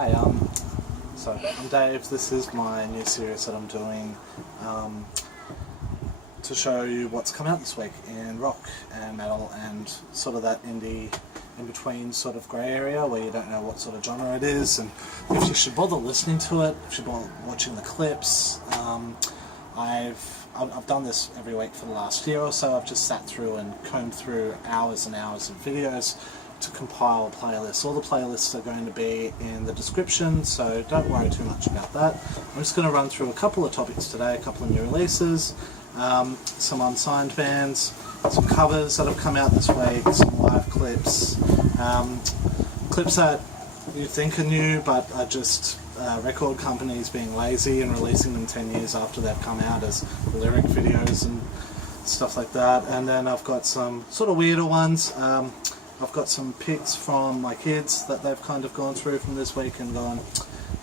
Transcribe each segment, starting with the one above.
Hi, so I'm Dave. This is my new series that I'm doing to show you what's come out this week in rock and metal and sort of that indie in-between sort of grey area where you don't know what sort of genre it is and if you should bother listening to it, if you should bother watching the clips. I've done this every week for the last year or so. I've just sat through and combed through hours and hours of videos to compile a playlist. All the playlists are going to be in the description, so don't worry too much about that. I'm just going to run through a couple of topics today, a couple of new releases, some unsigned bands, some covers that have come out this week, some live clips, clips that you think are new but are just record companies being lazy and releasing them 10 years after they've come out as lyric videos and stuff like that. And then I've got some sort of weirder ones. I've got some pics from my kids that they've kind of gone through from this week and gone,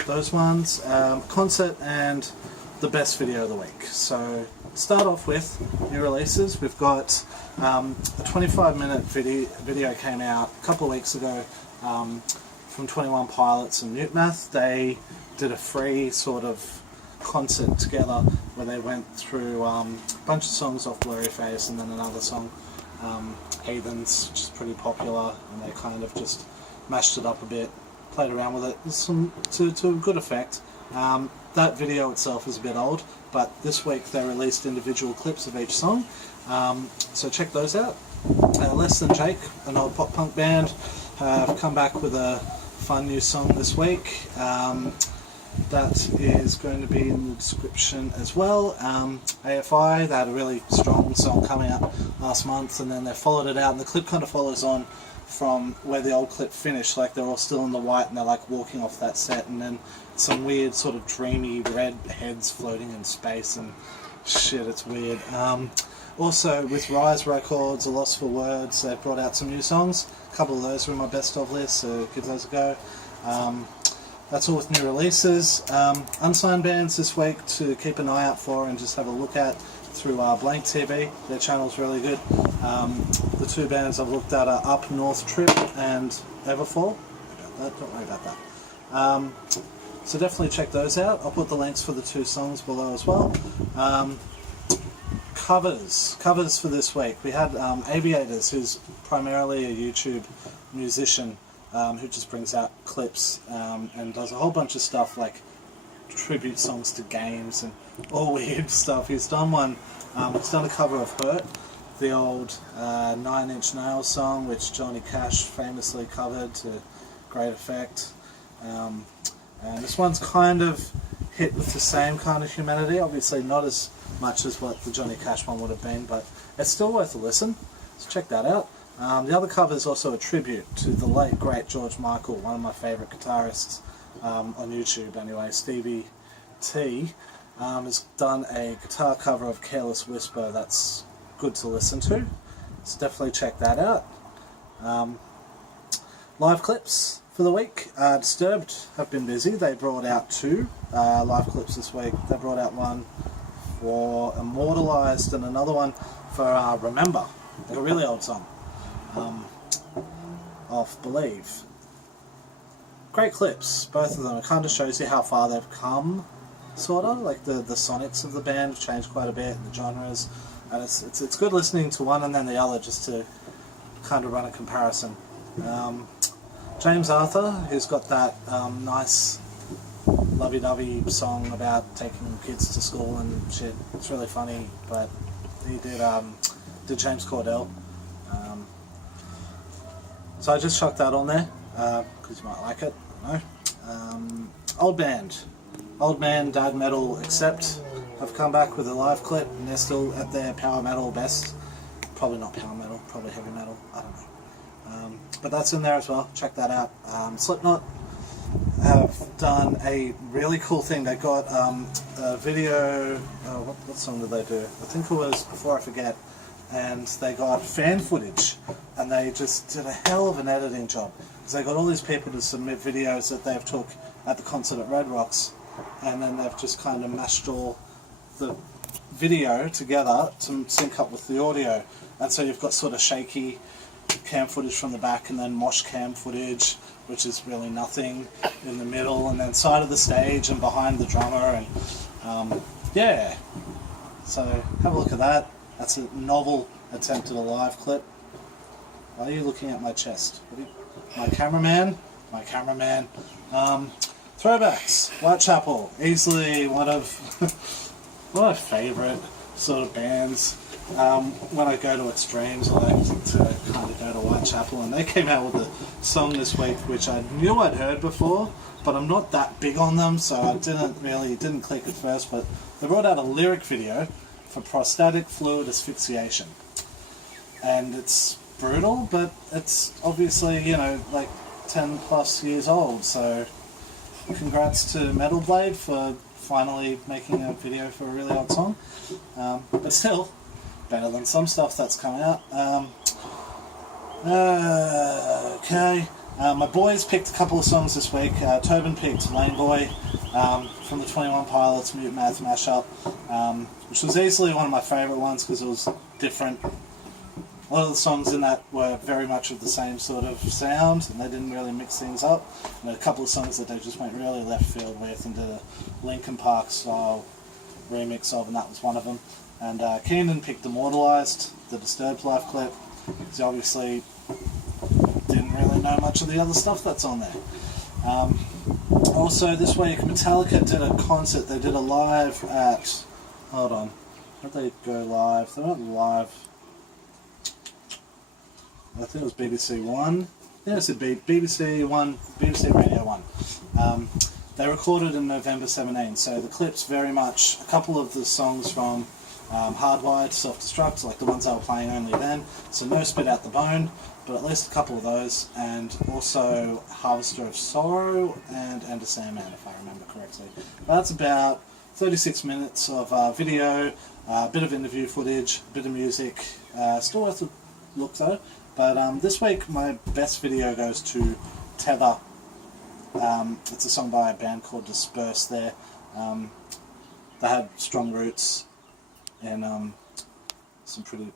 those ones, concert and the best video of the week. So start off with new releases. We've got a 25-minute video came out a couple of weeks ago from 21 Pilots and Mute Math. They did a free sort of concert together where they went through a bunch of songs off Blurry Face and then another song, Heathens, which is pretty popular, and they kind of just mashed it up a bit, played around with it to good effect. That video itself is a bit old, but this week they released individual clips of each song, so check those out. Less Than Jake, an old pop punk band, have come back with a fun new song this week. That is going to be in the description as well. AFI, they had a really strong song coming out last month, and then they followed it out, and the clip kind of follows on from where the old clip finished, like they're all still in the white and they're like walking off that set, and then some weird sort of dreamy red heads floating in space and shit, it's weird. Also with Rise Records, A Loss for Words, they've brought out some new songs. A couple of those are in my best of list, so give those a go. That's all with new releases. Unsigned bands this week to keep an eye out for and just have a look at through Blank TV. Their channel's really good. The two bands I've looked at are Up North Trip and Everfall. Don't worry about that. So definitely check those out. I'll put the links for the two songs below as well. Covers for this week. We had Aviators, who's primarily a YouTube musician, who just brings out clips and does a whole bunch of stuff like tribute songs to games and all weird stuff. He's done one, he's done a cover of Hurt, the old 9 Inch Nails song, which Johnny Cash famously covered to great effect. And this one's kind of hit with the same kind of humanity, obviously not as much as what the Johnny Cash one would have been, but it's still worth a listen, so check that out. The other cover is also a tribute to the late great George Michael, one of my favourite guitarists on YouTube anyway. Stevie T has done a guitar cover of Careless Whisper that's good to listen to, so definitely check that out. Live clips for the week. Disturbed have been busy. They brought out two live clips this week. They brought out one for Immortalized and another one for Remember, like a really old song. Off Believe. Great clips, both of them. It kind of shows you how far they've come, sort of. Like the sonics of the band have changed quite a bit, and the genres, and it's good listening to one and then the other just to kind of run a comparison. James Arthur, who's got that nice lovey-dovey song about taking kids to school and shit. It's really funny, but he did James Cordell. So I just chucked that on there, because you might like it, I don't know. Old Man, Dad Metal Accept have come back with a live clip, and they're still at their power metal best. Probably not power metal, probably heavy metal, I don't know. But that's in there as well, check that out. Slipknot have done a really cool thing. They got a video, what song did they do? I think it was Before I Forget. And they got fan footage, and they just did a hell of an editing job, because they got all these people to submit videos that they've took at the concert at Red Rocks, and then they've just kind of mashed all the video together to sync up with the audio, and so you've got sort of shaky cam footage from the back, and then mosh cam footage, which is really nothing, in the middle, and then side of the stage and behind the drummer, and yeah. So have a look at that. That's a novel attempt at a live clip. Why are you looking at my chest? My cameraman. Throwbacks, Whitechapel, easily one of my favourite sort of bands. When I go to extremes, I like to kind of go to Whitechapel, and they came out with a song this week which I knew I'd heard before, but I'm not that big on them, so I didn't click at first. But they brought out a lyric video for prostatic fluid asphyxiation, and it's brutal, but it's obviously, you know, like 10 plus years old, so congrats to Metal Blade for finally making a video for a really old song, but still better than some stuff that's come out. Okay, my boys picked a couple of songs this week. Tobin picked Lane Boy from the 21 Pilots Mute Math mashup, which was easily one of my favourite ones because it was different. A lot of the songs in that were very much of the same sort of sound, and they didn't really mix things up. And a couple of songs that they just went really left field with and did a Linkin Park style remix of, and that was one of them. And Keenan picked Immortalized, the Disturbed live clip, because he obviously didn't really know much of the other stuff that's on there. Also this week Metallica did a concert. They did a live at, hold on, how did they go live? They went live, I think it was BBC One. Yeah, it's BBC One, BBC Radio 1. They recorded in November 17, so the clip's very much a couple of the songs from Hardwired, Self-Destruct, like the ones they were playing only then, so no Spit Out the Bone, but at least a couple of those, and also Harvester of Sorrow and Enter Sandman, if I remember correctly. But that's about 36 minutes of video, a bit of interview footage, a bit of music, still worth a look though. But this week my best video goes to Tether. It's a song by a band called Disperse there. They had strong roots in some pretty,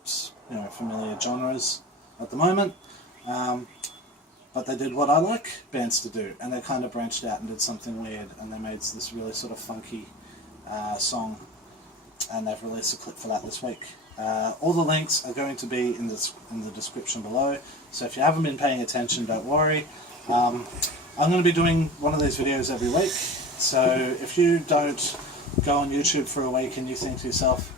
you know, familiar genres at the moment. But they did what I like bands to do, and they kind of branched out and did something weird, and they made this really sort of funky song, and they've released a clip for that this week. All the links are going to be in the description below, so if you haven't been paying attention, don't worry. I'm going to be doing one of these videos every week, so if you don't go on YouTube for a week and you think to yourself,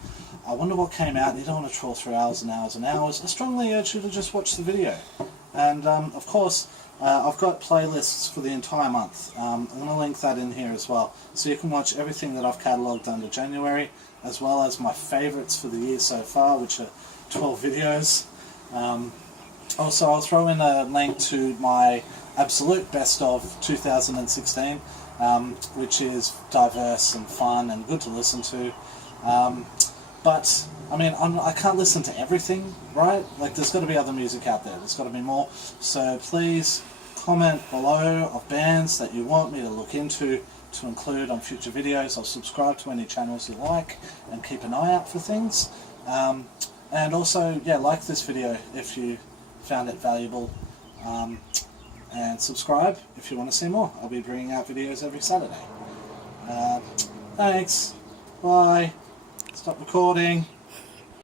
I wonder what came out, and you don't want to trawl through hours and hours and hours, I strongly urge you to just watch the video. And of course, I've got playlists for the entire month. I'm going to link that in here as well, so you can watch everything that I've catalogued under January, as well as my favourites for the year so far, which are 12 videos. Also, I'll throw in a link to my absolute best of 2016, which is diverse and fun and good to listen to. But, I mean, I can't listen to everything, right? Like, there's got to be other music out there. There's got to be more. So please comment below of bands that you want me to look into to include on future videos. I'll subscribe to any channels you like and keep an eye out for things. And also, yeah, like this video if you found it valuable. And subscribe if you want to see more. I'll be bringing out videos every Saturday. Thanks. Bye. Stop recording.